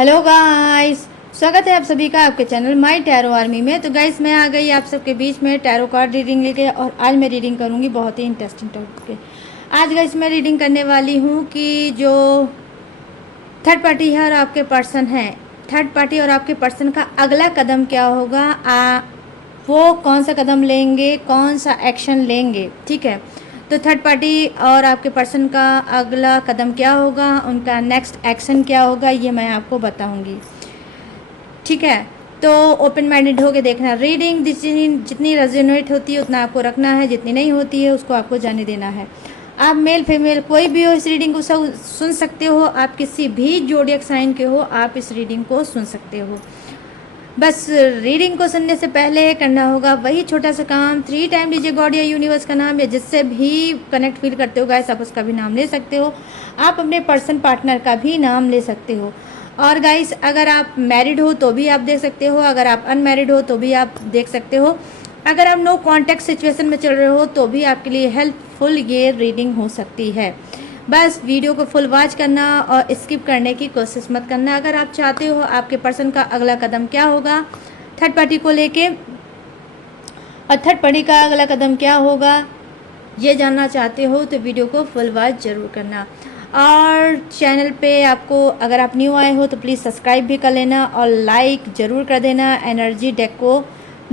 Hello guys, स्वागत है आप सभी का आपके चैनल माय टैरो आर्मी में। तो गाइस मैं आ गई आप सबके बीच में टैरो कार्ड रीडिंग लेके, और आज मैं रीडिंग करूंगी बहुत ही इंटरेस्टिंग टॉपिक पे। आज गाइस मैं रीडिंग करने वाली हूँ कि जो थर्ड पार्टी है और आपके पर्सन है, थर्ड पार्टी और आपके पर्सन का अगला कदम क्या होगा, वो कौन सा कदम लेंगे, कौन सा एक्शन लेंगे। ठीक है, तो थर्ड पार्टी और आपके पर्सन का अगला कदम क्या होगा, उनका नेक्स्ट एक्शन क्या होगा, ये मैं आपको बताऊंगी। ठीक है, तो ओपन माइंडेड होके देखना। रीडिंग जितनी रेजोनेट होती है उतना आपको रखना है, जितनी नहीं होती है उसको आपको जाने देना है। आप मेल फीमेल कोई भी हो इस रीडिंग को सुन सकते हो, आप किसी भी जोडियक साइन के हो आप इस रीडिंग को सुन सकते हो। बस रीडिंग को सुनने से पहले करना होगा वही छोटा सा काम, 3 टाइम लीजिए गॉड या यूनिवर्स का नाम, या जिससे भी कनेक्ट फील करते हो गाइस आप उसका भी नाम ले सकते हो। आप अपने पर्सन पार्टनर का भी नाम ले सकते हो। और गाइस अगर आप मैरिड हो तो भी आप देख सकते हो, अगर आप अनमैरिड हो तो भी आप देख सकते हो, अगर आप नो कॉन्टैक्ट सिचुएशन में चल रहे हो तो भी आपके लिए हेल्पफुल ये रीडिंग हो सकती है। बस वीडियो को फुल वॉच करना और स्किप करने की कोशिश मत करना। अगर आप चाहते हो आपके पर्सन का अगला कदम क्या होगा थर्ड पार्टी को लेके, और थर्ड पार्टी का अगला कदम क्या होगा ये जानना चाहते हो, तो वीडियो को फुल वॉच ज़रूर करना। और चैनल पे आपको अगर आप न्यू आए हो तो प्लीज़ सब्सक्राइब भी कर लेना और लाइक ज़रूर कर देना, एनर्जी डेक को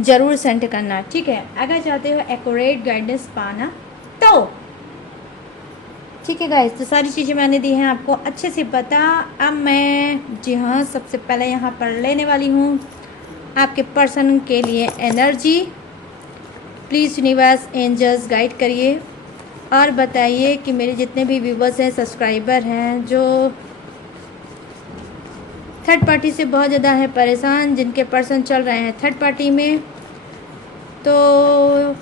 ज़रूर सेंड करना। ठीक है, अगर चाहते हो एक्यूरेट गाइडेंस पाना तो ठीक है गाइस, तो सारी चीज़ें मैंने दी हैं आपको अच्छे से पता। अब मैं जी हाँ सबसे पहले यहाँ पर लेने वाली हूँ आपके पर्सन के लिए energy. Please universe angels guide करिए और बताइए कि मेरे जितने भी व्यूवर्स हैं, सब्सक्राइबर हैं, जो थर्ड पार्टी से बहुत ज़्यादा है परेशान, जिनके पर्सन चल रहे हैं थर्ड पार्टी में, तो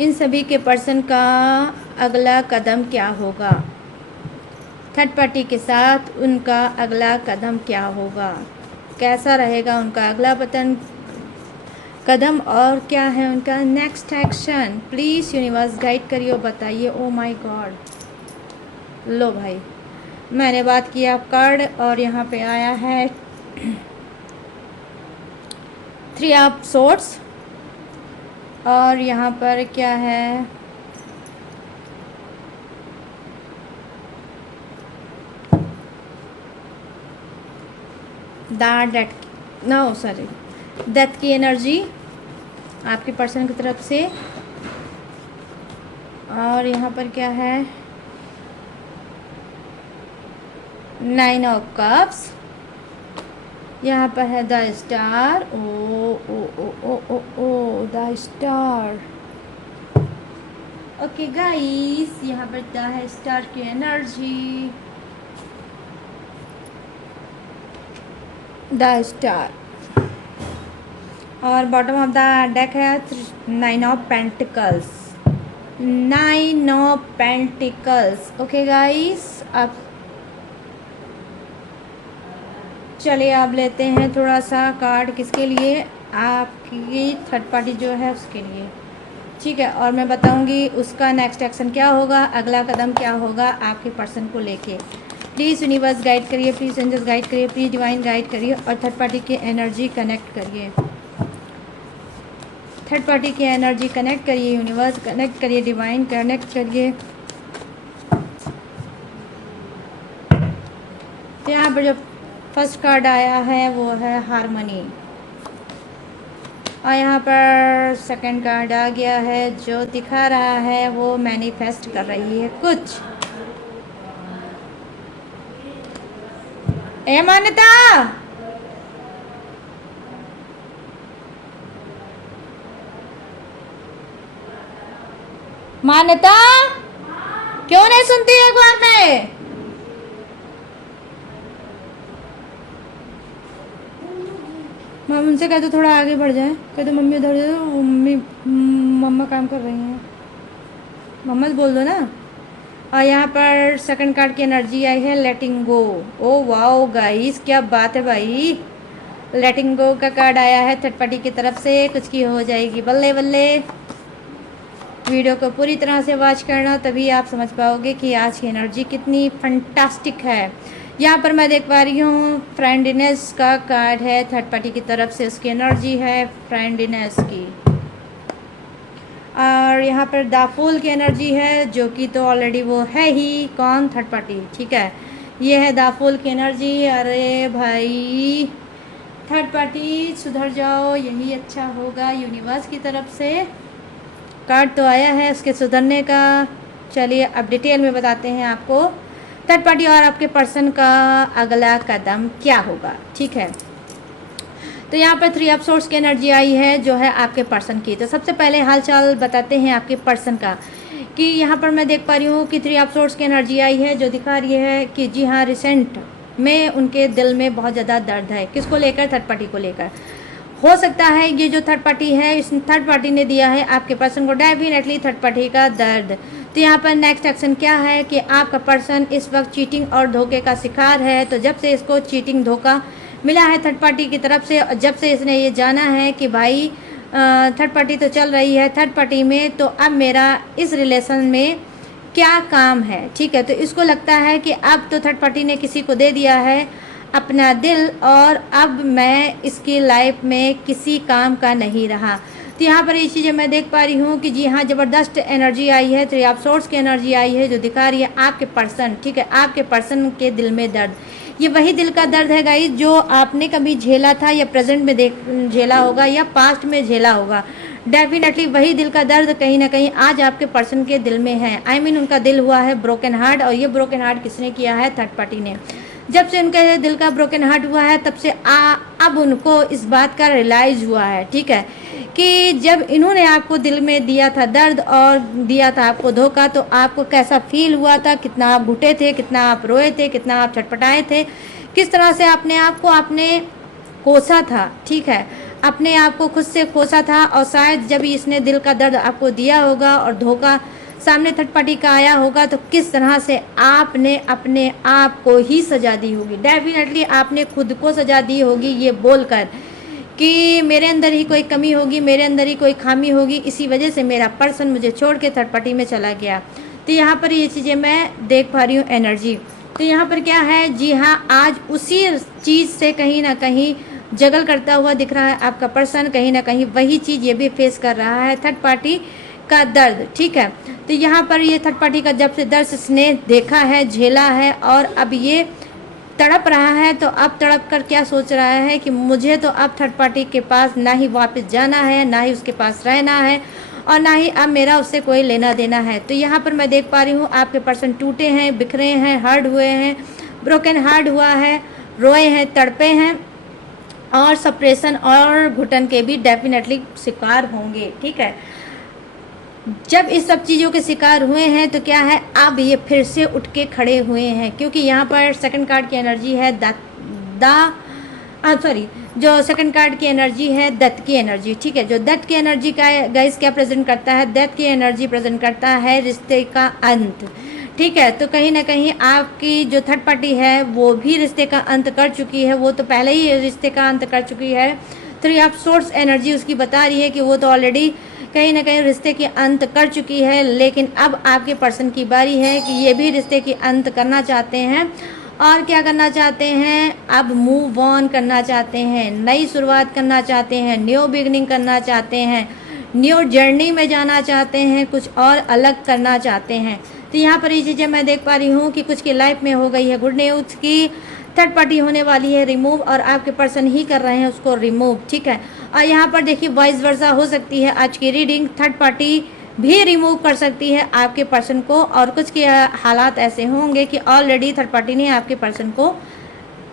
इन सभी के पर्सन का अगला कदम क्या होगा, थर्ड पार्टी के साथ उनका अगला कदम क्या होगा, कैसा रहेगा उनका अगला कदम और क्या है उनका next action. Please universe guide करिए और बताइए। ओ माय गॉड, लो भाई मैंने बात किया कार्ड और यहाँ पे आया है 3 ऑफ सोर्ड्स, और यहाँ पर क्या है डेथ की एनर्जी आपके पर्सन की तरफ से। और यहाँ पर क्या है 9 ऑफ कप्स, यहाँ पर है द स्टार। ओ ओ ओ ओ ओ ओ द स्टार। ओके गाइस, यहाँ पर द है स्टार की एनर्जी, द स्टार। और बॉटम ऑफ द डेक है 9 of pentacles, 9 of pentacles. Okay guys, अब चलिए आप लेते हैं थोड़ा सा कार्ड किसके लिए, आपकी थर्ड पार्टी जो है उसके लिए। ठीक है, और मैं बताऊंगी उसका नेक्स्ट एक्शन क्या होगा, अगला कदम क्या होगा आपके पर्सन को लेके। प्लीज़ यूनिवर्स गाइड करिए, प्लीज़ एंजल्स गाइड करिए, प्लीज़ डिवाइन गाइड करिए और थर्ड पार्टी की एनर्जी कनेक्ट करिए। थर्ड पार्टी की एनर्जी कनेक्ट करिए, यूनिवर्स कनेक्ट करिए, डिवाइन कनेक्ट करिए। तो यहाँ पर जो फर्स्ट कार्ड आया है वो है हारमनी, और यहाँ पर सेकंड कार्ड आ गया है जो दिखा रहा है वो मैनिफेस्ट कर रही है कुछ। ए मान्यता, मान्यता क्यों नहीं सुनती एक बार में? मैम उनसे कहते थोड़ा आगे बढ़ जाए, कहते मम्मी उधर जाओ, मम्मी मम्मा काम कर रही हैं, मम्मा से बोल दो ना। और यहाँ पर सेकंड कार्ड की एनर्जी आई है लेटिंग गो। ओ वाओ गाइस, क्या बात है भाई, लेटिंग गो का कार्ड आया है थर्ड पार्टी की तरफ से, कुछ की हो जाएगी बल्ले बल्ले। वीडियो को पूरी तरह से वॉच करना, तभी आप समझ पाओगे कि आज की एनर्जी कितनी फंटास्टिक है। यहाँ पर मैं देख पा रही हूँ फ्रेंडनेस का कार्ड है, थर्ड पार्टी की तरफ से उसकी एनर्जी है फ्रेंडनेस की। और यहाँ पर द फूल की एनर्जी है, जो कि तो ऑलरेडी वो है ही, कौन? Third party. ठीक है, ये है द फूल की एनर्जी। अरे भाई थर्ड पार्टी सुधर जाओ, यही अच्छा होगा। यूनिवर्स की तरफ से कार्ड तो आया है उसके सुधरने का। चलिए अब डिटेल में बताते हैं आपको थर्ड पार्टी और आपके पर्सन का अगला कदम क्या होगा। ठीक है, तो यहाँ पर 3 ऑफ सोर्स की एनर्जी आई है जो है आपके पर्सन की। तो सबसे पहले हालचाल बताते हैं आपके पर्सन का, कि यहाँ पर मैं देख पा रही हूँ कि 3 ऑफ सोर्स की एनर्जी आई है, जो दिखा रही है कि जी हाँ, रिसेंट में उनके दिल में बहुत ज़्यादा दर्द है। किसको लेकर? थर्ड पार्टी को लेकर। हो सकता है ये जो थर्ड पार्टी है, इस थर्ड पार्टी ने दिया है आपके पर्सन को डेफिनेटली थर्ड पार्टी का दर्द। तो यहाँ पर नेक्स्ट एक्शन क्या है कि आपका पर्सन इस वक्त चीटिंग और धोखे का शिकार है। तो जब से इसको चीटिंग धोखा मिला है थर्ड पार्टी की तरफ से, और जब से इसने ये जाना है कि भाई थर्ड पार्टी तो चल रही है थर्ड पार्टी में, तो अब मेरा इस रिलेशन में क्या काम है। ठीक है, तो इसको लगता है कि अब तो थर्ड पार्टी ने किसी को दे दिया है अपना दिल, और अब मैं इसकी लाइफ में किसी काम का नहीं रहा। तो यहाँ पर ये चीज़ें मैं देख पा रही हूँ कि जी हाँ, ज़बरदस्त एनर्जी आई है, 3 ऑफ सोर्स की एनर्जी आई है, जो दिखा रही है आपके पर्सन। ठीक है, आपके पर्सन के दिल में दर्द, ये वही दिल का दर्द है गाइस जो आपने कभी झेला था, या प्रेजेंट में झेला होगा, या पास्ट में झेला होगा। डेफिनेटली वही दिल का दर्द कहीं ना कहीं आज आपके पर्सन के दिल में है। I mean, उनका दिल हुआ है ब्रोकन हार्ट, और ये ब्रोकन हार्ट किसने किया है? थर्ड पार्टी ने। जब से उनके दिल का ब्रोकन हार्ट हुआ है, तब से अब उनको इस बात का रियलाइज़ हुआ है, ठीक है, कि जब इन्होंने आपको दिल में दिया था दर्द और दिया था आपको धोखा, तो आपको कैसा फील हुआ था, कितना आप घुटे थे, कितना आप रोए थे, कितना आप छटपटाए थे, किस तरह से अपने आप को आपने कोसा था। ठीक है, अपने आप को खुद से कोसा था, और शायद जब इसने दिल का दर्द आपको दिया होगा और धोखा सामने थर्ड पार्टी का आया होगा, तो किस तरह से आपने अपने आप को ही सजा दी होगी। डेफिनेटली आपने खुद को सजा दी होगी, ये बोलकर कि मेरे अंदर ही कोई कमी होगी, मेरे अंदर ही कोई खामी होगी, इसी वजह से मेरा पर्सन मुझे छोड़ के थर्ड पार्टी में चला गया। तो यहाँ पर ये चीज़ें मैं देख पा रही हूँ एनर्जी। तो यहाँ पर क्या है, जी हाँ, आज उसी चीज़ से कहीं ना कहीं जगल करता हुआ दिख रहा है आपका पर्सन। कहीं ना कहीं वही चीज़ ये भी फेस कर रहा है, थर्ड पार्टी का दर्द। ठीक है, तो यहाँ पर ये थर्ड पार्टी का जब से दर्द इसने देखा है, झेला है, और अब ये तड़प रहा है, तो अब तड़प कर क्या सोच रहा है कि मुझे तो अब थर्ड पार्टी के पास ना ही वापस जाना है, ना ही उसके पास रहना है, और ना ही अब मेरा उससे कोई लेना देना है। तो यहाँ पर मैं देख पा रही हूँ आपके पर्सन टूटे हैं, बिखरे हैं, हर्ट हुए हैं, ब्रोकन हार्ट हुआ है, रोए हैं, तड़पे हैं, और सप्रेशन और घुटन के भी डेफिनेटली शिकार होंगे। ठीक है, जब इस सब चीज़ों के शिकार हुए हैं, तो क्या है, अब ये फिर से उठ के खड़े हुए हैं, क्योंकि यहाँ पर सेकंड कार्ड की एनर्जी है जो सेकंड कार्ड की एनर्जी है दत्त की एनर्जी। ठीक है, जो दत्त की एनर्जी का गाइस क्या प्रेजेंट करता है? दत्त की एनर्जी प्रेजेंट करता है रिश्ते का अंत। ठीक है, तो कहीं ना कहीं आपकी जो थर्ड पार्टी है वो भी रिश्ते का अंत कर चुकी है, वो तो पहले ही रिश्ते का अंत कर चुकी है। 3 ऑफ सोर्स एनर्जी उसकी बता रही है कि वो तो ऑलरेडी कहीं ना कहीं रिश्ते के अंत कर चुकी है, लेकिन अब आपके पर्सन की बारी है कि ये भी रिश्ते के अंत करना चाहते हैं। और क्या करना चाहते हैं? अब मूव ऑन करना चाहते हैं, नई शुरुआत करना चाहते हैं, न्यू बिगनिंग करना चाहते हैं, न्यू जर्नी में जाना चाहते हैं, कुछ और अलग करना चाहते हैं। तो यहाँ पर ये चीज़ें मैं देख पा रही हूँ कि कुछ की लाइफ में हो गई है गुड न्यूज़ की थर्ड पार्टी होने वाली है रिमूव, और आपके पर्सन ही कर रहे हैं उसको रिमूव। ठीक है, और यहाँ पर देखिए वाइस वर्सा हो सकती है आज की रीडिंग, थर्ड पार्टी भी रिमूव कर सकती है आपके पर्सन को, और कुछ के हालात ऐसे होंगे कि ऑलरेडी थर्ड पार्टी ने आपके पर्सन को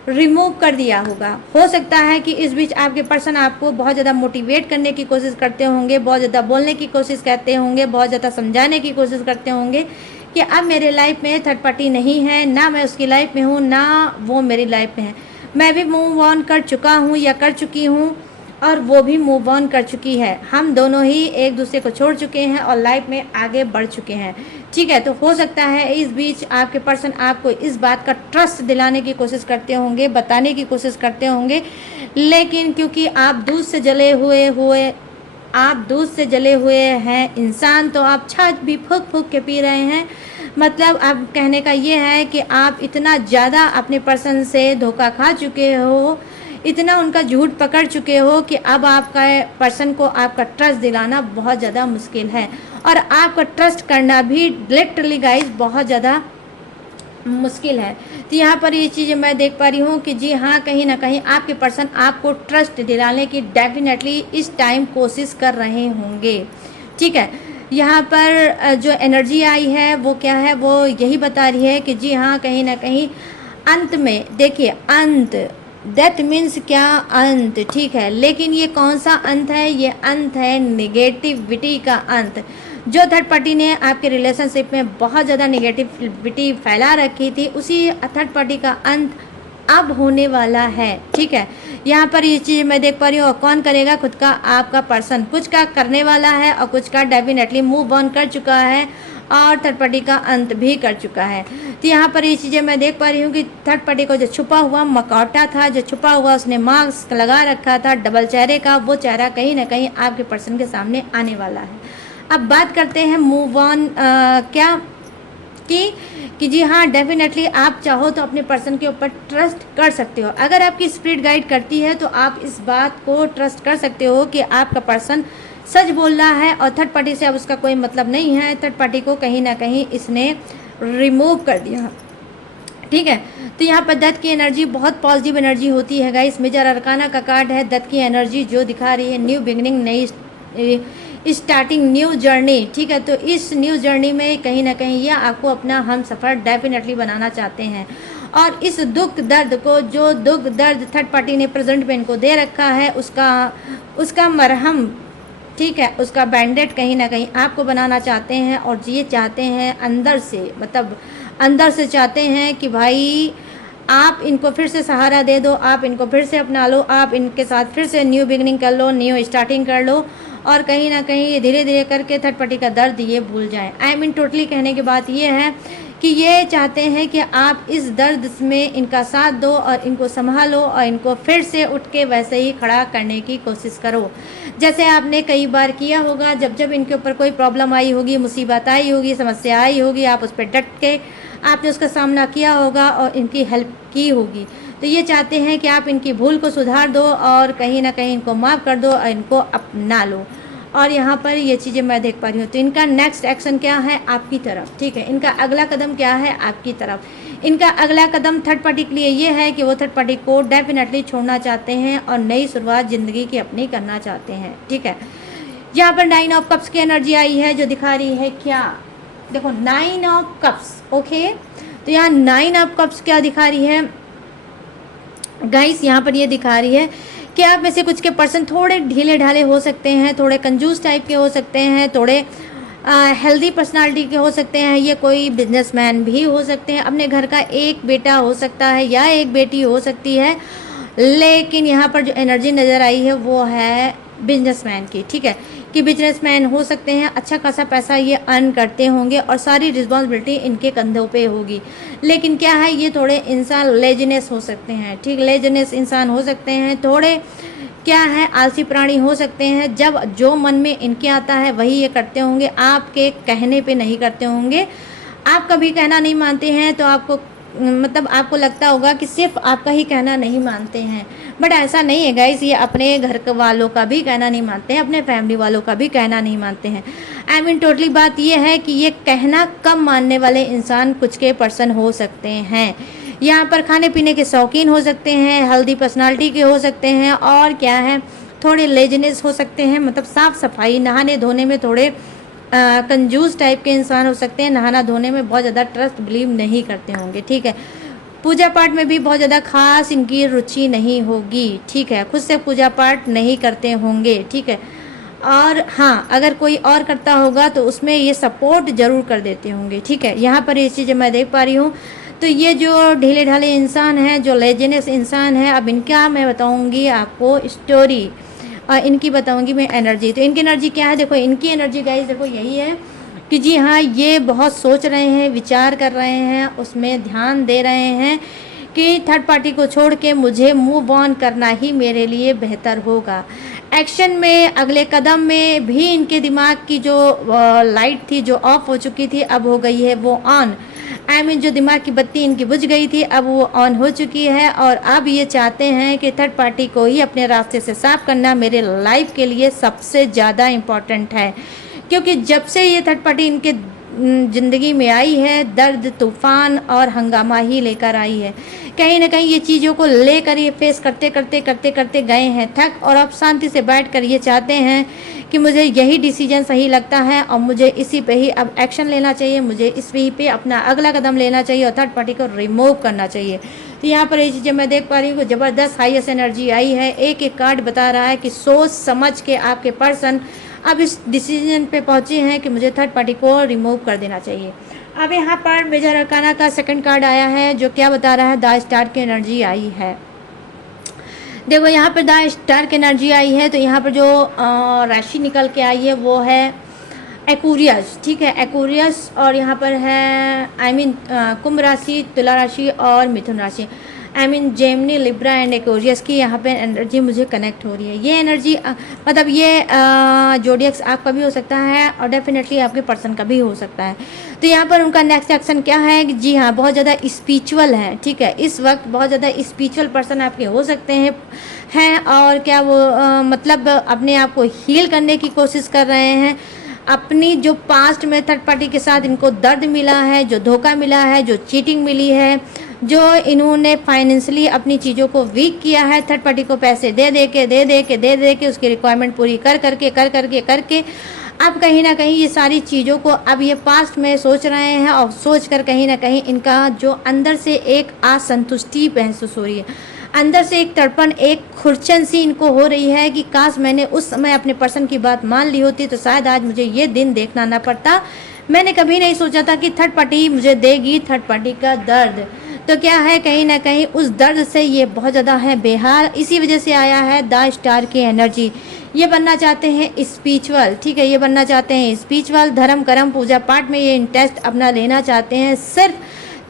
रिमूव कर दिया होगा। हो सकता है कि इस बीच आपके पर्सन आपको बहुत ज़्यादा मोटिवेट करने की कोशिश करते होंगे, बहुत ज़्यादा बोलने की कोशिश करते होंगे, बहुत ज़्यादा समझाने की कोशिश करते होंगे कि अब मेरे लाइफ में थर्ड पार्टी नहीं है, ना मैं उसकी लाइफ में हूँ, ना वो मेरी लाइफ में है, मैं भी मूव ऑन कर चुका हूँ या कर चुकी हूँ, और वो भी मूव ऑन कर चुकी है। हम दोनों ही एक दूसरे को छोड़ चुके हैं और लाइफ में आगे बढ़ चुके हैं। ठीक है, तो हो सकता है इस बीच आपके पर्सन आपको इस बात का ट्रस्ट दिलाने की कोशिश करते होंगे, बताने की कोशिश करते होंगे, लेकिन क्योंकि आप दूध से जले हुए हैं इंसान, तो आप छाछ भी फूक फूक के पी रहे हैं, मतलब अब कहने का ये है कि आप इतना ज़्यादा अपने पर्सन से धोखा खा चुके हो, इतना उनका झूठ पकड़ चुके हो कि अब आपका पर्सन को आपका ट्रस्ट दिलाना बहुत ज़्यादा मुश्किल है, और आपका ट्रस्ट करना भी लिटरली गाइस बहुत ज़्यादा मुश्किल है। तो यहाँ पर ये चीज़ें मैं देख पा रही हूँ कि जी हाँ, कहीं ना कहीं आपके पर्सन आपको ट्रस्ट दिलाने की डेफिनेटली इस टाइम कोशिश कर रहे होंगे। ठीक है, यहाँ पर जो एनर्जी आई है वो क्या है, वो यही बता रही है कि जी हाँ, कहीं ना कहीं अंत में देखिए, अंत दैट मीन्स क्या, अंत। ठीक है, लेकिन ये कौन सा अंत है, ये अंत है निगेटिविटी का अंत। जो थर्ड पार्टी ने आपके रिलेशनशिप में बहुत ज़्यादा निगेटिविटी फैला रखी थी, उसी थर्ड पार्टी का अंत अब होने वाला है। ठीक है, यहाँ पर ये चीज़ मैं देख पा रही हूँ। और कौन करेगा, खुद का आपका पर्सन कुछ का करने वाला है, और कुछ का डेफिनेटली मूव ऑन कर चुका है, और थर्ड पार्टी का अंत भी कर चुका है। तो यहाँ पर ये चीज़ें मैं देख पा रही हूँ कि थर्ड पार्टी को जो छुपा हुआ मकौटा था, जो छुपा हुआ उसने मास्क लगा रखा था डबल चेहरे का, वो चेहरा कहीं ना कहीं आपके पर्सन के सामने आने वाला है। अब बात करते हैं मूव ऑन क्या कि जी हाँ, डेफिनेटली आप चाहो तो अपने पर्सन के ऊपर ट्रस्ट कर सकते हो। अगर आपकी स्पिरिट गाइड करती है तो आप इस बात को ट्रस्ट कर सकते हो कि आपका पर्सन सच बोल रहा है, और थर्ड पार्टी से अब उसका कोई मतलब नहीं है। थर्ड पार्टी को कहीं ना कहीं इसने रिमूव कर दिया। ठीक है, तो यहाँ पर दत्त की एनर्जी बहुत पॉजिटिव एनर्जी होती है गाइस। मेजर अरकाना का कार्ड है दत्त की एनर्जी, जो दिखा रही है न्यू बिगनिंग, नई स्टार्टिंग, न्यू जर्नी। ठीक है, तो इस न्यू जर्नी में कहीं ना कहीं यह आपको अपना हम सफ़र डेफिनेटली बनाना चाहते हैं, और इस दुख दर्द को, जो दुख दर्द थर्ड पार्टी ने प्रेजेंट में इनको दे रखा है, उसका मरहम, ठीक है, उसका बैंडेड कहीं ना कहीं आपको बनाना चाहते हैं। और ये चाहते हैं अंदर से, मतलब अंदर से चाहते हैं कि भाई आप इनको फिर से सहारा दे दो, आप इनको फिर से अपना लो, आप इनके साथ फिर से न्यू बिगनिंग कर लो, न्यू स्टार्टिंग कर लो, और कहीं ना कहीं ये धीरे धीरे करके थर्ड पार्टी का दर्द ये भूल जाएं। आई मीन टोटली कहने की बात ये है कि ये चाहते हैं कि आप इस दर्द में इनका साथ दो, और इनको संभालो, और इनको फिर से उठ के वैसे ही खड़ा करने की कोशिश करो, जैसे आपने कई बार किया होगा। जब जब इनके ऊपर कोई प्रॉब्लम आई होगी, मुसीबत आई होगी, समस्या आई होगी, आप उस पर डट के आपने उसका सामना किया होगा और इनकी हेल्प की होगी। तो ये चाहते हैं कि आप इनकी भूल को सुधार दो, और कहीं ना कहीं इनको माफ़ कर दो, और इनको अपना लो। और यहाँ पर ये चीज़ें मैं देख पा रही हूँ। तो इनका नेक्स्ट एक्शन क्या है आपकी तरफ, ठीक है, इनका अगला कदम क्या है आपकी तरफ। इनका अगला कदम थर्ड पार्टी के लिए ये है कि वो थर्ड पार्टी को डेफिनेटली छोड़ना चाहते हैं, और नई शुरुआत ज़िंदगी की अपनी करना चाहते हैं। ठीक है, यहाँ पर 9 ऑफ कप्स की एनर्जी आई है, जो दिखा रही है क्या, देखो 9 ऑफ कप्स। ओके, तो यहाँ 9 ऑफ कप्स क्या दिखा रही है गाइस, यहाँ पर ये दिखा रही है कि आप में से कुछ के पर्सन थोड़े ढीले ढाले हो सकते हैं, थोड़े कंजूस टाइप के हो सकते हैं, थोड़े हेल्दी पर्सनालिटी के हो सकते हैं। ये कोई बिजनेसमैन भी हो सकते हैं, अपने घर का एक बेटा हो सकता है या एक बेटी हो सकती है, लेकिन यहाँ पर जो एनर्जी नज़र आई है वो है बिजनेसमैन की। ठीक है, कि बिजनेसमैन हो सकते हैं, अच्छा खासा पैसा ये अर्न करते होंगे, और सारी रिस्पॉन्सिबिलिटी इनके कंधों पे होगी। लेकिन क्या है, ये थोड़े इंसान लेजीनेस हो सकते हैं। ठीक, लेजीनेस इंसान हो सकते हैं, थोड़े क्या है, आलसी प्राणी हो सकते हैं। जब जो मन में इनके आता है वही ये करते होंगे, आपके कहने पे नहीं करते होंगे। आप कभी कहना नहीं मानते हैं तो आपको मतलब आपको लगता होगा कि सिर्फ आपका ही कहना नहीं मानते हैं, बट ऐसा नहीं है गाइस। ये अपने घर वालों का भी कहना नहीं मानते हैं, अपने फैमिली वालों का भी कहना नहीं मानते हैं। आई मीन टोटली बात ये है कि ये कहना कम मानने वाले इंसान कुछ के पर्सन हो सकते हैं। यहाँ पर खाने पीने के शौकीन हो सकते हैं, हेल्दी पर्सनालिटी के हो सकते हैं, और क्या है, थोड़े लेजीनेस हो सकते हैं, मतलब साफ़ सफाई, नहाने धोने में थोड़े कंजूस टाइप के इंसान हो सकते हैं। नहाना धोने में बहुत ज़्यादा ट्रस्ट बिलीव नहीं करते होंगे। ठीक है, पूजा पाठ में भी बहुत ज़्यादा खास इनकी रुचि नहीं होगी। ठीक है, खुद से पूजा पाठ नहीं करते होंगे। ठीक है, और हाँ, अगर कोई और करता होगा तो उसमें ये सपोर्ट ज़रूर कर देते होंगे। ठीक है, यहाँ पर ये चीज़ें मैं देख पा रही हूँ। तो ये जो ढीले ढाले इंसान हैं, जो लेजीनेस इंसान है, अब इनका मैं बताऊँगी आपको स्टोरी, और इनकी बताऊंगी मैं एनर्जी। तो इनकी एनर्जी क्या है, देखो इनकी एनर्जी गाइस, देखो यही है कि जी हाँ, ये बहुत सोच रहे हैं, विचार कर रहे हैं, उसमें ध्यान दे रहे हैं कि थर्ड पार्टी को छोड़ के मुझे मूव ऑन करना ही मेरे लिए बेहतर होगा। एक्शन में, अगले कदम में भी इनके दिमाग की जो लाइट थी, जो ऑफ हो चुकी थी, अब हो गई है वो ऑन। आई मीन जो दिमाग की बत्ती इनकी बुझ गई थी, अब वो ऑन हो चुकी है। और अब ये चाहते हैं कि थर्ड पार्टी को ही अपने रास्ते से साफ करना मेरे लाइफ के लिए सबसे ज़्यादा इम्पॉर्टेंट है। क्योंकि जब से ये थर्ड पार्टी इनके ज़िंदगी में आई है, दर्द, तूफान और हंगामा ही लेकर आई है। कहीं ना कहीं ये चीज़ों को लेकर ये फेस करते करते करते करते गए हैं थक, और अब शांति से बैठकर ये चाहते हैं कि मुझे यही डिसीजन सही लगता है और मुझे इसी पे ही अब एक्शन लेना चाहिए, मुझे इसी पे अपना अगला कदम लेना चाहिए और थर्ड पार्टी को रिमूव करना चाहिए। तो यहाँ पर ये चीज़ें मैं देख पा रही हूँ, ज़बरदस्त हाईएस्ट एनर्जी आई है। एक एक कार्ड बता रहा है कि सोच समझ के आपके पर्सन अब इस डिसीजन पे पहुँचे हैं कि मुझे थर्ड पार्टी को रिमूव कर देना चाहिए। अब यहाँ पर मेजर अरकाना का सेकंड कार्ड आया है, जो क्या बता रहा है, द स्टार की एनर्जी आई है। देखो यहाँ पर द स्टार की एनर्जी आई है, तो यहाँ पर जो राशि निकल के आई है वो है एक्वेरियस, ठीक है, एक्वेरियस। और यहाँ पर है आई मीन कुंभ राशि, तुला राशि और मिथुन राशि। I mean Gemini, Libra and Aquarius की यहाँ पे एनर्जी मुझे कनेक्ट हो रही है। ये एनर्जी मतलब ये जोडियक्स आपका भी हो सकता है और डेफिनेटली आपके पर्सन का भी हो सकता है। तो यहाँ पर उनका नेक्स्ट एक्शन क्या है कि जी हाँ, बहुत ज़्यादा स्पिरिचुअल है, ठीक है, इस वक्त बहुत ज़्यादा स्पिरिचुअल पर्सन आपके हो सकते हैं और क्या वो मतलब अपने आप को हील करने की कोशिश कर रहे हैं। अपनी जो पास्ट में थर्ड पार्टी के साथ इनको दर्द मिला है, जो धोखा मिला है, जो चीटिंग मिली है, जो इन्होंने फाइनेंशियली अपनी चीज़ों को वीक किया है, थर्ड पार्टी को पैसे दे दे के उसकी रिक्वायरमेंट पूरी कर करके अब कहीं ना कहीं ये सारी चीज़ों को अब ये पास्ट में सोच रहे हैं और सोच कर कहीं ना कहीं इनका जो अंदर से एक असंतुष्टि महसूस हो रही है, अंदर से एक तड़पन, एक खुरचन सी इनको हो रही है कि काश मैंने उस समय अपने पर्सन की बात मान ली होती तो शायद आज मुझे ये दिन देखना ना पड़ता। मैंने कभी नहीं सोचा था कि थर्ड पार्टी मुझे देगी थर्ड पार्टी का दर्द। तो क्या है, कहीं ना कहीं उस दर्द से ये बहुत ज़्यादा है बेहाल। इसी वजह से आया है द स्टार की एनर्जी। ये बनना चाहते हैं स्पिरिचुअल, ठीक है, ये बनना चाहते हैं स्पिरिचुअल, धर्म कर्म पूजा पाठ में ये इंटरेस्ट अपना लेना चाहते हैं। सिर्फ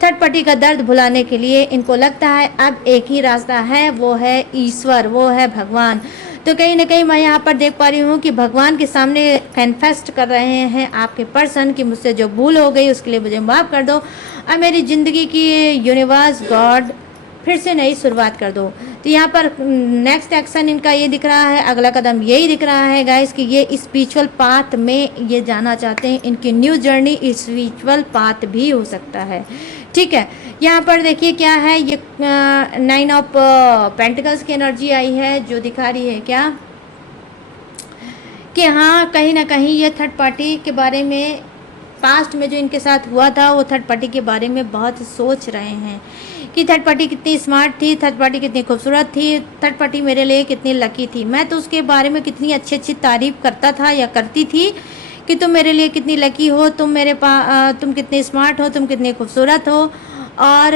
थर्ड पार्टी का दर्द भुलाने के लिए इनको लगता है अब एक ही रास्ता है, वो है ईश्वर, वो है भगवान। तो कहीं ना कहीं मैं यहाँ पर देख पा रही हूँ कि भगवान के सामने कन्फेस्ट कर रहे हैं आपके पर्सन कि मुझसे जो भूल हो गई उसके लिए मुझे माफ़ कर दो और मेरी ज़िंदगी की यूनिवर्स गॉड फिर से नई शुरुआत कर दो। तो यहाँ पर नेक्स्ट एक्शन इनका ये दिख रहा है, अगला कदम यही दिख रहा है गाइस कि ये स्पिरिचुअल पाथ में ये जाना चाहते हैं। इनकी न्यू जर्नी स्पिरिचुअल पाथ भी हो सकता है, ठीक है। यहाँ पर देखिए क्या है, ये 9 ऑफ पेंटिकल्स की एनर्जी आई है, जो दिखा रही है क्या कि हाँ कहीं ना कहीं ये थर्ड पार्टी के बारे में पास्ट में जो इनके साथ हुआ था वो थर्ड पार्टी के बारे में बहुत सोच रहे हैं कि थर्ड पार्टी कितनी स्मार्ट थी, थर्ड पार्टी कितनी खूबसूरत थी, थर्ड पार्टी मेरे लिए कितनी लकी थी। मैं तो उसके बारे में कितनी अच्छी अच्छी तारीफ़ करता था या करती थी कि तुम मेरे लिए कितनी लकी हो, तुम कितनी स्मार्ट हो, तुम कितनी खूबसूरत हो और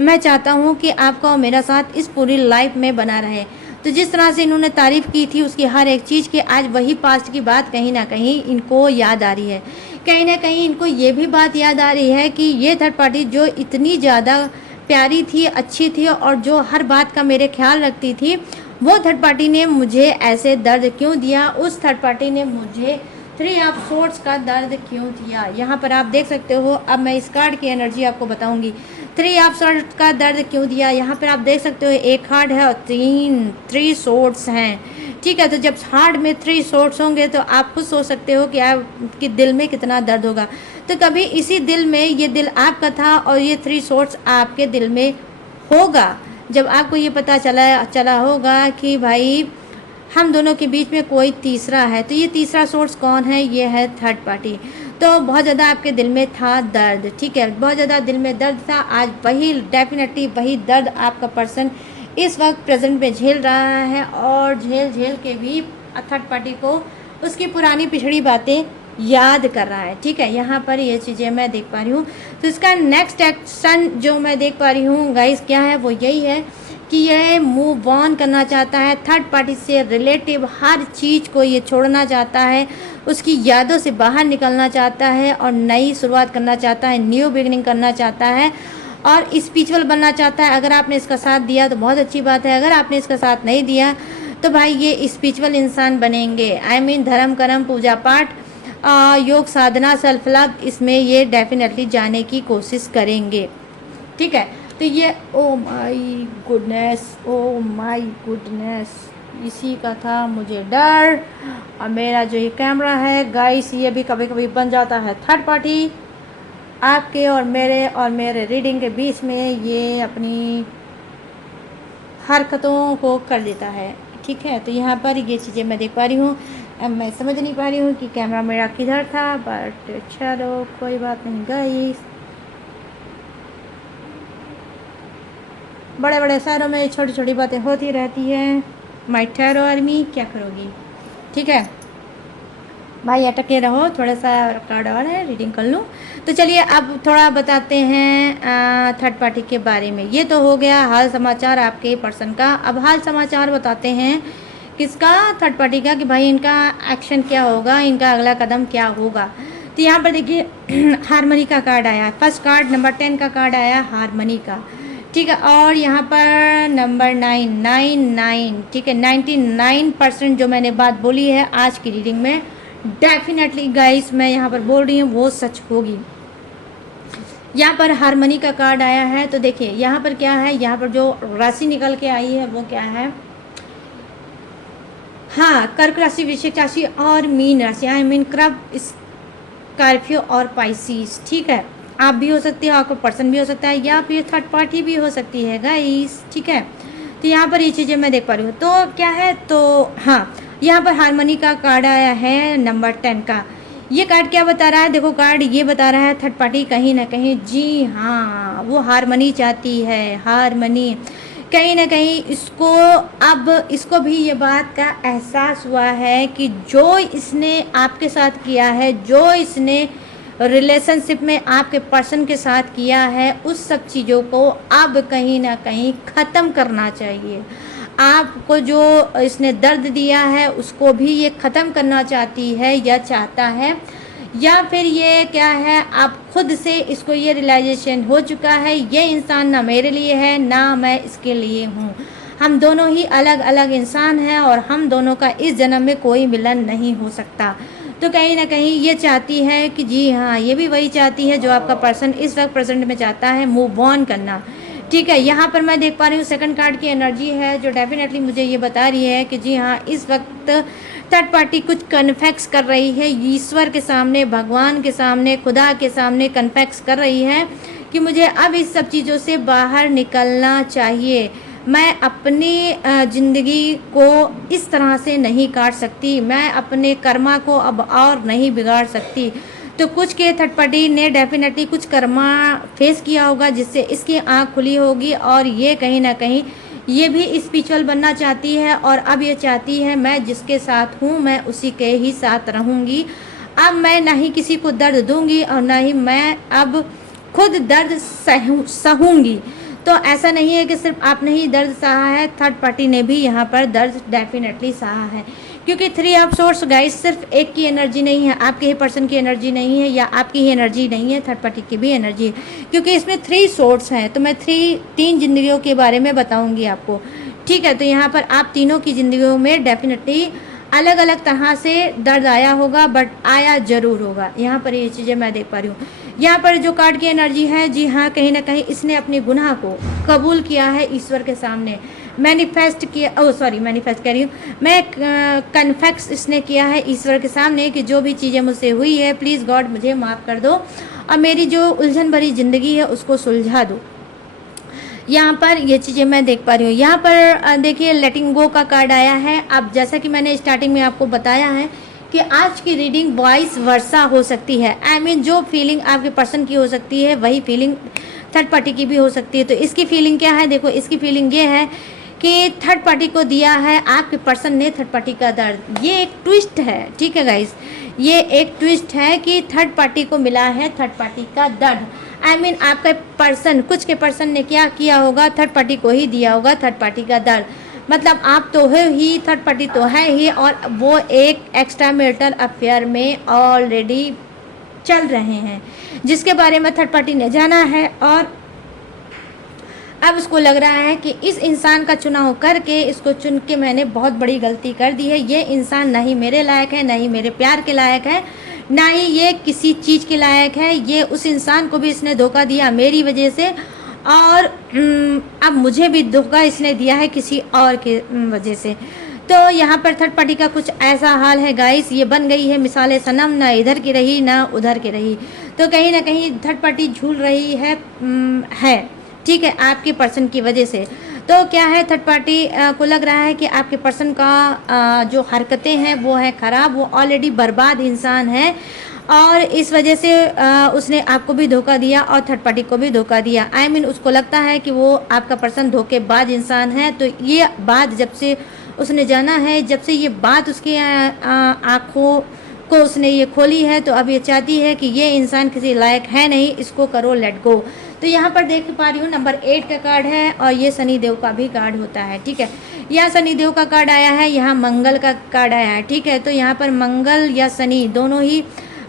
मैं चाहता हूँ कि आपका और मेरा साथ इस पूरी लाइफ में बना रहे। तो जिस तरह से इन्होंने तारीफ़ की थी उसकी हर एक चीज़ की, आज वही पास्ट की बात कहीं ना कहीं इनको याद आ रही है। कहीं ना कहीं इनको ये भी बात याद आ रही है कि ये थर्ड पार्टी जो इतनी ज़्यादा प्यारी थी, अच्छी थी और जो हर बात का मेरे ख्याल रखती थी, वो थर्ड पार्टी ने मुझे ऐसे दर्द क्यों दिया, उस थर्ड पार्टी ने मुझे 3 ऑफ सोर्ड्स का दर्द क्यों दिया। यहाँ पर आप देख सकते हो, अब मैं इस कार्ड की एनर्जी आपको बताऊंगी। 3 ऑफ सोर्ड्स का दर्द क्यों दिया, यहाँ पर आप देख सकते हो एक हार्ड है और 3 सोर्ड्स हैं, ठीक है। तो जब हार्ड में 3 सोर्ड्स होंगे तो आप खुद सोच सकते हो कि आपके दिल में कितना दर्द होगा। तो कभी इसी दिल में, ये दिल आपका था और ये 3 सोर्ड्स आपके दिल में होगा जब आपको ये पता चला होगा कि भाई हम दोनों के बीच में कोई तीसरा है। तो ये तीसरा सोर्स कौन है, ये है थर्ड पार्टी। तो बहुत ज़्यादा आपके दिल में था दर्द, ठीक है, बहुत ज़्यादा दिल में दर्द था। आज वही डेफिनेटली वही दर्द आपका पर्सन इस वक्त प्रेजेंट में झेल रहा है और झेल के भी थर्ड पार्टी को उसकी पुरानी पिछड़ी बातें याद कर रहा है, ठीक है। यहाँ पर ये चीज़ें मैं देख पा रही हूँ। तो इसका नेक्स्ट एक्शन जो मैं देख पा रही हूँ गाइस क्या है, वो यही है कि यह मूव ऑन करना चाहता है, थर्ड पार्टी से रिलेटिव हर चीज़ को ये छोड़ना चाहता है, उसकी यादों से बाहर निकलना चाहता है और नई शुरुआत करना चाहता है, न्यू बिगिनिंग करना चाहता है। और स्पिरिचुअल बनना चाहता है। अगर आपने इसका साथ दिया तो बहुत अच्छी बात है, अगर आपने इसका साथ नहीं दिया तो भाई ये स्पिरिचुअल इंसान बनेंगे। आई मीन धर्म कर्म पूजा पाठ योग साधना सेल्फ लव, इसमें ये डेफिनेटली जाने की कोशिश करेंगे। ठीक है, तो ये ओ माय गुडनेस इसी का था मुझे डर। और मेरा जो ये कैमरा है गाइस, ये भी कभी कभी बन जाता है थर्ड पार्टी आपके और मेरे रीडिंग के बीच में, ये अपनी हरकतों को कर देता है। ठीक है, तो यहाँ पर ये चीज़ें मैं देख पा रही हूँ। अब मैं समझ नहीं पा रही हूँ कि कैमरा मेरा किधर था, बट चलो कोई बात नहीं गाइस। बड़े बड़े शहरों में छोटी छोटी बातें होती रहती हैं। माय टैरो आर्मी क्या करोगी। ठीक है भाई, अटके रहो, थोड़ा सा कार्ड और है, रीडिंग कर लूँ। तो चलिए अब थोड़ा बताते हैं थर्ड पार्टी के बारे में। ये तो हो गया हाल समाचार आपके पर्सन का। अब हाल समाचार बताते हैं किसका, थर्ड पार्टी का, कि भाई इनका एक्शन क्या होगा, इनका अगला कदम क्या होगा। तो यहाँ पर देखिए हारमनी का कार्ड आया, फर्स्ट कार्ड नंबर 10 का कार्ड आया हारमनी का। ठीक है, और यहाँ पर नंबर 999। ठीक है, 99% जो मैंने बात बोली है आज की रीडिंग में, डेफिनेटली गाइस मैं यहाँ पर बोल रही हूँ वो सच होगी। यहाँ पर हारमनी का कार्ड आया है। तो देखिए यहाँ पर क्या है, यहाँ पर जो राशि निकल के आई है वो क्या है, हाँ, कर्क राशि, वृश्चिक राशि और मीन राशि। आई मीन क्रब, स्कॉर्पियो और पाइसिस। ठीक है, आप भी हो सकती है, आपका पर्सन भी हो सकता है, या फिर थर्ड पार्टी भी हो सकती है गाइस। ठीक है, तो यहाँ पर ये चीज़ें मैं देख पा रही हूँ। तो क्या है, तो हाँ, यहाँ पर हारमनी का कार्ड आया है नंबर 10 का। ये कार्ड क्या बता रहा है, देखो कार्ड ये बता रहा है थर्ड पार्टी कहीं ना कहीं, जी हाँ, वो हारमनी चाहती है। हारमनी कहीं ना कहीं इसको, अब इसको भी ये बात का एहसास हुआ है कि जो इसने आपके साथ किया है, जो इसने रिलेशनशिप में आपके पर्सन के साथ किया है, उस सब चीज़ों को अब कहीं ना कहीं ख़त्म करना चाहिए। आपको जो इसने दर्द दिया है उसको भी ये ख़त्म करना चाहती है या चाहता है, या फिर ये क्या है, आप खुद से इसको ये रियलाइजेशन हो चुका है ये इंसान ना मेरे लिए है ना मैं इसके लिए हूँ, हम दोनों ही अलग अलग इंसान हैं और हम दोनों का इस जन्म में कोई मिलन नहीं हो सकता। तो कहीं ना कहीं ये चाहती है कि जी हाँ, ये भी वही चाहती है जो आपका पर्सन इस वक्त प्रेजेंट में चाहता है, मूव ऑन करना। ठीक है, यहाँ पर मैं देख पा रही हूँ सेकंड कार्ड की एनर्जी है जो डेफिनेटली मुझे ये बता रही है कि जी हाँ, इस वक्त थर्ड पार्टी कुछ कन्फेक्स कर रही है ईश्वर के सामने, भगवान के सामने, खुदा के सामने कन्फेक्स कर रही है कि मुझे अब इस सब चीज़ों से बाहर निकलना चाहिए। मैं अपनी ज़िंदगी को इस तरह से नहीं काट सकती, मैं अपने कर्मा को अब और नहीं बिगाड़ सकती। तो कुछ के थर्ड पार्टी ने डेफिनेटली कुछ कर्मा फेस किया होगा जिससे इसकी आँख खुली होगी, और ये कहीं ना कहीं ये भी स्पिरिचुअल बनना चाहती है, और अब ये चाहती है मैं जिसके साथ हूँ मैं उसी के ही साथ रहूँगी। अब मैं ना ही किसी को दर्द दूँगी और ना ही मैं अब खुद दर्द सहूँगी। तो ऐसा नहीं है कि सिर्फ आपने ही दर्द सहा है, थर्ड पार्टी ने भी यहाँ पर दर्द डेफिनेटली सहा है, क्योंकि 3 ऑफ सोर्स गाइस सिर्फ एक की एनर्जी नहीं है, आपके ही पर्सन की एनर्जी नहीं है या आपकी ही एनर्जी नहीं है, थर्ड पार्टी की भी एनर्जी है, क्योंकि इसमें 3 सोर्स हैं। तो मैं 3 जिंदगियों के बारे में बताऊंगी आपको। ठीक है, तो यहाँ पर आप तीनों की ज़िंदगियों में डेफिनेटली अलग अलग तरह से दर्द आया होगा, बट आया ज़रूर होगा। यहाँ पर ये चीज़ें मैं देख पा रही हूँ। यहाँ पर जो कार्ड की एनर्जी है, जी हाँ, कहीं ना कहीं इसने अपने गुनाह को कबूल किया है ईश्वर के सामने, मैनिफेस्ट किया, मैनिफेस्ट कर रही हूँ मैं, कन्फेक्स इसने किया है ईश्वर के सामने कि जो भी चीज़ें मुझसे हुई है प्लीज़ गॉड मुझे माफ़ कर दो और मेरी जो उलझन भरी ज़िंदगी है उसको सुलझा दो। यहाँ पर ये चीज़ें मैं देख पा रही हूँ। यहाँ पर देखिए लेटिंग गो का कार्ड आया है। अब जैसा कि मैंने स्टार्टिंग में आपको बताया है कि आज की रीडिंग वॉइस वर्सा हो सकती है। आई मीन जो फीलिंग आपके पर्सन की हो सकती है वही फीलिंग थर्ड पार्टी की भी हो सकती है। तो इसकी फीलिंग क्या है, देखो इसकी फीलिंग ये है कि थर्ड पार्टी को दिया है आपके पर्सन ने थर्ड पार्टी का दर्द। ये एक ट्विस्ट है, ठीक है गाइस, ये एक ट्विस्ट है कि थर्ड पार्टी को मिला है थर्ड पार्टी का दर्द। आई मीन आपका पर्सन, कुछ के पर्सन ने क्या किया होगा, थर्ड पार्टी को ही दिया होगा थर्ड पार्टी का दर्द। मतलब आप तो है ही, थर्ड पार्टी तो है ही, और वो एक एक्स्ट्रा मैरिटल अफेयर में ऑलरेडी चल रहे हैं जिसके बारे में थर्ड पार्टी ने जाना है और अब उसको लग रहा है कि इस इंसान का चुनाव करके, इसको चुन के मैंने बहुत बड़ी गलती कर दी है। ये इंसान ना ही मेरे लायक है, ना ही मेरे प्यार के लायक है, ना ही ये किसी चीज़ के लायक है। ये उस इंसान को भी इसने धोखा दिया मेरी वजह से, और अब मुझे भी धोखा इसने दिया है किसी और के वजह से। तो यहाँ पर थर्ड पार्टी का कुछ ऐसा हाल है गाइस, ये बन गई है मिसाले सनम, ना इधर की रही ना उधर की रही। तो कहीं ना कहीं थर्ड पार्टी झूल रही है, ठीक है, आपके पर्सन की वजह से। तो क्या है, थर्ड पार्टी को लग रहा है कि आपके पर्सन का जो हरकतें हैं वो है ख़राब, वो ऑलरेडी बर्बाद इंसान है, और इस वजह से उसने आपको भी धोखा दिया और थर्ड पार्टी को भी धोखा दिया। आई मीन उसको लगता है कि वो आपका पर्सन धोखेबाज इंसान है। तो ये बात जब से उसने जाना है, जब से ये बात उसकी आँखों को उसने ये खोली है, तो अब ये चाहती है कि ये इंसान किसी लायक है नहीं, इसको करो लेट गो। तो यहाँ पर देख पा रही हूँ नंबर 8 का कार्ड है, और ये शनि देव का भी कार्ड होता है, ठीक है। यहाँ शनि देव का कार्ड आया है, यहाँ मंगल का कार्ड आया है, ठीक है। तो यहाँ पर मंगल या शनि दोनों ही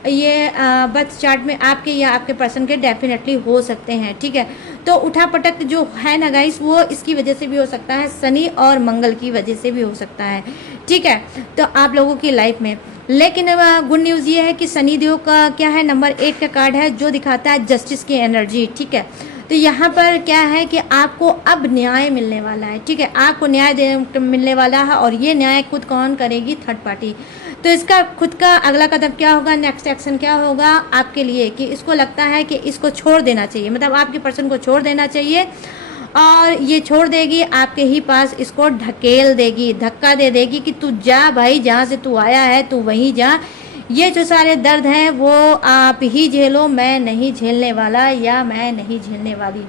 ये बर्थ चार्ट में आपके या आपके पर्सन के डेफिनेटली हो सकते हैं, ठीक है। तो उठा पटक जो है ना गाइस, वो इसकी वजह से भी हो सकता है, शनि और मंगल की वजह से भी हो सकता है, ठीक है। तो आप लोगों की लाइफ में, लेकिन गुड न्यूज़ ये है कि शनि देव का क्या है, नंबर 8 का कार्ड है, जो दिखाता है जस्टिस की एनर्जी, ठीक है। तो यहाँ पर क्या है कि आपको अब न्याय मिलने वाला है, ठीक है, आपको न्याय मिलने वाला है, और ये न्याय खुद कौन करेगी, थर्ड पार्टी। तो इसका खुद का अगला कदम क्या होगा, नेक्स्ट एक्शन क्या होगा आपके लिए, कि इसको लगता है कि इसको छोड़ देना चाहिए, मतलब आपके पर्सन को छोड़ देना चाहिए, और ये छोड़ देगी, आपके ही पास इसको ढकेल देगी, धक्का दे देगी कि तू जा भाई, जहाँ से तू आया है तू वहीं जा, ये जो सारे दर्द हैं वो आप ही झेलो, मैं नहीं झेलने वाला या मैं नहीं झेलने वाली।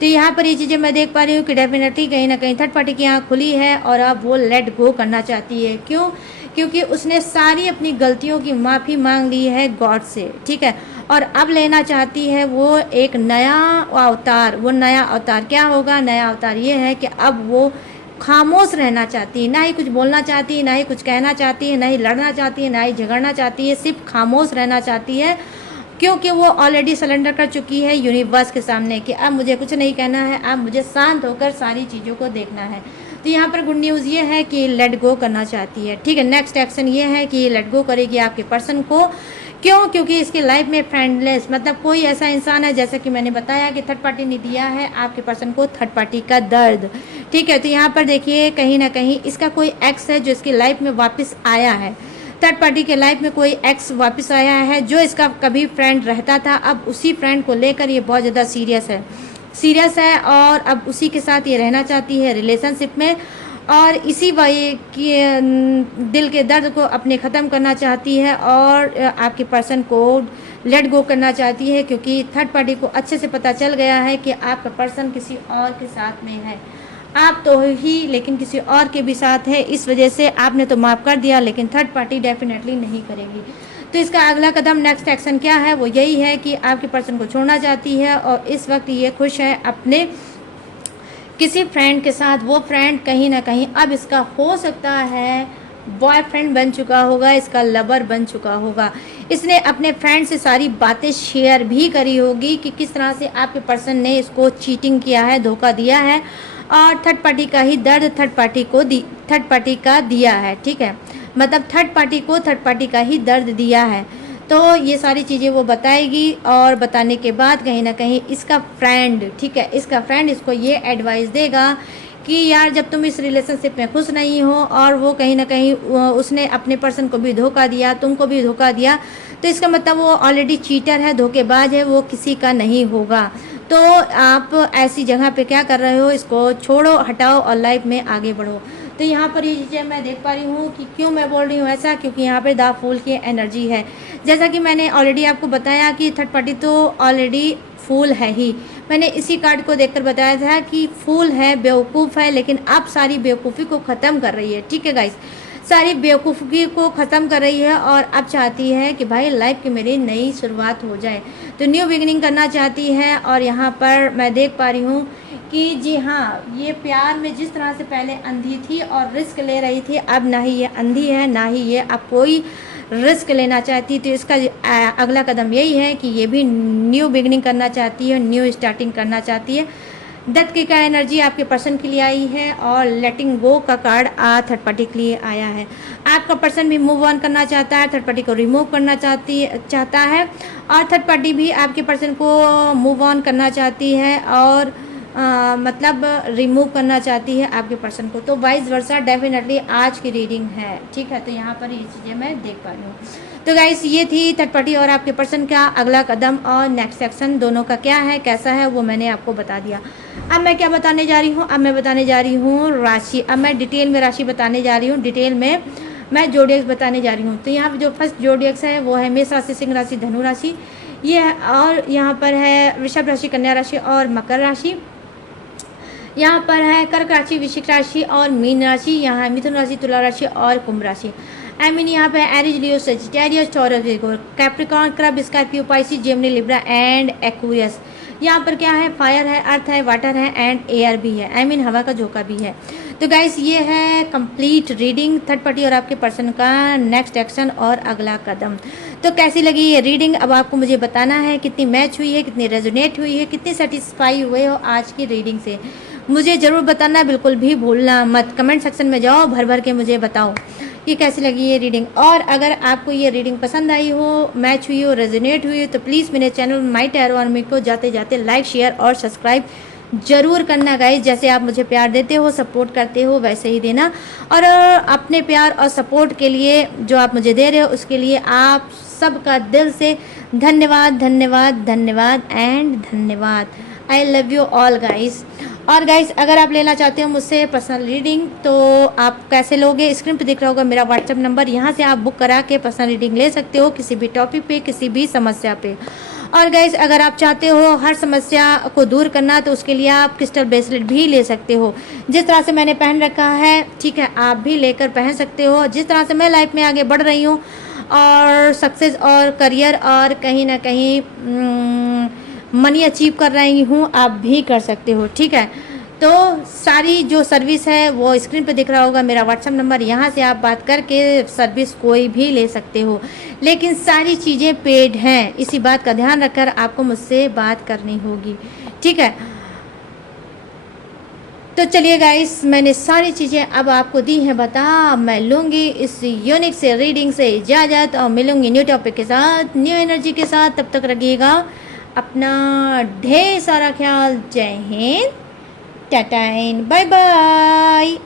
तो यहाँ पर ये चीज़ें मैं देख पा रही हूँ कि डेफिनेटली कहीं ना कहीं थर्ड पार्टी की आँख खुली है, और अब वो लेट गो करना चाहती है। क्यों? क्योंकि उसने सारी अपनी गलतियों की माफ़ी मांग ली है गॉड से, ठीक है, और अब लेना चाहती है वो एक नया अवतार। वो नया अवतार क्या होगा, नया अवतार ये है कि अब वो खामोश रहना चाहती है, ना ही कुछ बोलना चाहती है, ना ही कुछ कहना चाहती है, ना ही लड़ना चाहती है, ना ही झगड़ना चाहती है, सिर्फ खामोश रहना चाहती है, क्योंकि वो ऑलरेडी सरेंडर कर चुकी है यूनिवर्स के सामने कि अब मुझे कुछ नहीं कहना है, अब मुझे शांत होकर सारी चीज़ों को देखना है। तो यहाँ पर गुड न्यूज़ ये है कि लेट गो करना चाहती है, ठीक है। नेक्स्ट एक्शन ये है कि लेट गो करेगी आपके पर्सन को। क्यों? क्योंकि इसकी लाइफ में फ्रेंडलेस, मतलब कोई ऐसा इंसान है, जैसा कि मैंने बताया कि थर्ड पार्टी ने दिया है आपके पर्सन को थर्ड पार्टी का दर्द, ठीक है। तो यहाँ पर देखिए कहीं ना कहीं इसका कोई एक्स है जो इसकी लाइफ में वापस आया है। थर्ड पार्टी के लाइफ में कोई एक्स वापस आया है जो इसका कभी फ्रेंड रहता था, अब उसी फ्रेंड को लेकर ये बहुत ज़्यादा सीरियस है, और अब उसी के साथ ये रहना चाहती है रिलेशनशिप में, और इसी वजह की दिल के दर्द को अपने ख़त्म करना चाहती है, और आपके पर्सन को लेट गो करना चाहती है, क्योंकि थर्ड पार्टी को अच्छे से पता चल गया है कि आपका पर्सन किसी और के साथ में है। आप तो ही, लेकिन किसी और के भी साथ है, इस वजह से आपने तो माफ़ कर दिया, लेकिन थर्ड पार्टी डेफिनेटली नहीं करेगी। तो इसका अगला कदम, नेक्स्ट एक्शन क्या है, वो यही है कि आपके पर्सन को छोड़ना चाहती है, और इस वक्त ये खुश है अपने किसी फ्रेंड के साथ। वो फ्रेंड कहीं ना कहीं अब इसका हो सकता है बॉयफ्रेंड बन चुका होगा, इसका लवर बन चुका होगा। इसने अपने फ्रेंड से सारी बातें शेयर भी करी होगी कि किस तरह से आपके पर्सन ने इसको चीटिंग किया है, धोखा दिया है, और थर्ड पार्टी का ही दर्द थर्ड पार्टी का दिया है, ठीक है, मतलब थर्ड पार्टी को थर्ड पार्टी का ही दर्द दिया है। तो ये सारी चीज़ें वो बताएगी, और बताने के बाद कहीं ना कहीं इसका फ्रेंड, ठीक है, इसका फ्रेंड इसको ये एडवाइस देगा कि यार जब तुम इस रिलेशनशिप में खुश नहीं हो, और वो कहीं ना कहीं उसने अपने पर्सन को भी धोखा दिया, तुमको भी धोखा दिया, तो इसका मतलब वो ऑलरेडी चीटर है, धोखेबाज है, वो किसी का नहीं होगा। तो आप ऐसी जगह पे क्या कर रहे हो, इसको छोड़ो, हटाओ, और लाइफ में आगे बढ़ो। तो यहाँ पर ये चीज़ें मैं देख पा रही हूँ कि क्यों मैं बोल रही हूँ ऐसा, क्योंकि यहाँ पे द फूल की एनर्जी है। जैसा कि मैंने ऑलरेडी आपको बताया कि थर्ड पार्टी तो ऑलरेडी फूल है ही, मैंने इसी कार्ड को देखकर बताया था कि फूल है, बेवकूफ़ है, लेकिन अब सारी बेवकूफ़ी को ख़त्म कर रही है, ठीक है गाइस, सारी बेवकूफ़ी को ख़त्म कर रही है, और अब चाहती है कि भाई लाइफ की मेरी नई शुरुआत हो जाए, तो न्यू बिगिनिंग करना चाहती है। और यहाँ पर मैं देख पा रही हूँ कि जी हाँ, ये प्यार में जिस तरह से पहले अंधी थी और रिस्क ले रही थी, अब ना ही ये अंधी है, ना ही ये अब कोई रिस्क लेना चाहती। तो इसका अगला कदम यही है कि ये भी न्यू बिगनिंग करना चाहती है, न्यू स्टार्टिंग करना चाहती है। डेथ की क्या एनर्जी आपके पर्सन के लिए आई है, और लेटिंग गो का कार्ड थर्ड पार्टी के लिए आया है। आपका पर्सन भी मूव ऑन करना चाहता है, थर्ड पार्टी को रिमूव करना चाहता है, और थर्ड पार्टी भी आपके पर्सन को मूव ऑन करना चाहती है, और मतलब रिमूव करना चाहती है आपके पर्सन को। तो वाइस वर्सा डेफिनेटली आज की रीडिंग है, ठीक है। तो यहाँ पर ये चीज़ें मैं देख पा रही हूँ। तो गाइस ये थी थर्ड पार्टी और आपके पर्सन का अगला कदम और नेक्स्ट एक्शन दोनों का क्या है, कैसा है, वो मैंने आपको बता दिया। अब मैं क्या बताने जा रही हूँ, अब मैं बताने जा रही हूँ राशि। अब मैं डिटेल में राशि बताने जा रही हूँ, डिटेल में मैं जोडियक्स बताने जा रही हूँ। तो यहाँ जो फर्स्ट जोडियक्स है वो है मेष राशि, सिंह राशि, धनु राशि, ये है। और यहाँ पर है वृषभ राशि, कन्या राशि और मकर राशि। यहाँ पर है कर्क राशि, वृश्चिक राशि और मीन राशि। यहाँ है मिथुन राशि, तुला राशि और कुंभ राशि। आई मीन यहाँ पे एरिज, लियो, सेजिटेरियस, टॉरस, विगोर, Capricorn, crab, Scorpio, Pisces, Gemini, Libra and Aquarius. यहाँ पर क्या है, फायर है, अर्थ है, वाटर है एंड एयर भी है, आई मीन हवा का झोंका भी है। तो गाइस ये है कंप्लीट रीडिंग थर्ड पार्टी और आपके पर्सन का नेक्स्ट एक्शन और अगला कदम। तो कैसी लगी ये रीडिंग, अब आपको मुझे बताना है कितनी मैच हुई है, कितनी रेजोनेट हुई है, कितनी सेटिस्फाई हुए हो आज की रीडिंग से, मुझे ज़रूर बताना, बिल्कुल भी भूलना मत। कमेंट सेक्शन में जाओ, भर भर के मुझे बताओ कि कैसी लगी ये रीडिंग। और अगर आपको ये रीडिंग पसंद आई हो, मैच हुई हो, रेजोनेट हुई हो, तो प्लीज़ मेरे चैनल माई टैरो आर्मी को जाते जाते लाइक, शेयर और सब्सक्राइब ज़रूर करना गाइस। जैसे आप मुझे प्यार देते हो, सपोर्ट करते हो, वैसे ही देना। और अपने प्यार और सपोर्ट के लिए जो आप मुझे दे रहे हो, उसके लिए आप सबका दिल से धन्यवाद, धन्यवाद, धन्यवाद एंड धन्यवाद। I love you all guys. और गाइस अगर आप लेना चाहते हो मुझसे पर्सनल रीडिंग, तो आप कैसे लोगे, स्क्रीन पे दिख रहा होगा मेरा व्हाट्सएप नंबर, यहाँ से आप बुक करा के पर्सनल रीडिंग ले सकते हो किसी भी टॉपिक पे, किसी भी समस्या पे। और गाइस अगर आप चाहते हो हर समस्या को दूर करना, तो उसके लिए आप क्रिस्टल ब्रेसलेट भी ले सकते हो। जिस तरह से मैंने पहन रखा है, ठीक है, आप भी लेकर पहन सकते हो। जिस तरह से मैं लाइफ में आगे बढ़ रही हूँ और सक्सेस और करियर और कहीं ना कहीं मनी अचीव कर रही हूँ, आप भी कर सकते हो, ठीक है। तो सारी जो सर्विस है वो स्क्रीन पे दिख रहा होगा मेरा व्हाट्सएप नंबर, यहाँ से आप बात करके सर्विस कोई भी ले सकते हो, लेकिन सारी चीज़ें पेड हैं, इसी बात का ध्यान रखकर आपको मुझसे बात करनी होगी, ठीक है। तो चलिए गाइस, मैंने सारी चीज़ें अब आपको दी हैं बता। मैं लूँगी इस यूनिक से रीडिंग से इजाज़त और मिलूँगी न्यू टॉपिक के साथ, न्यू एनर्जी के साथ। तब तक रखिएगा अपना ढेर सारा ख्याल। जय हिंद, टाटा एंड बाय बाय।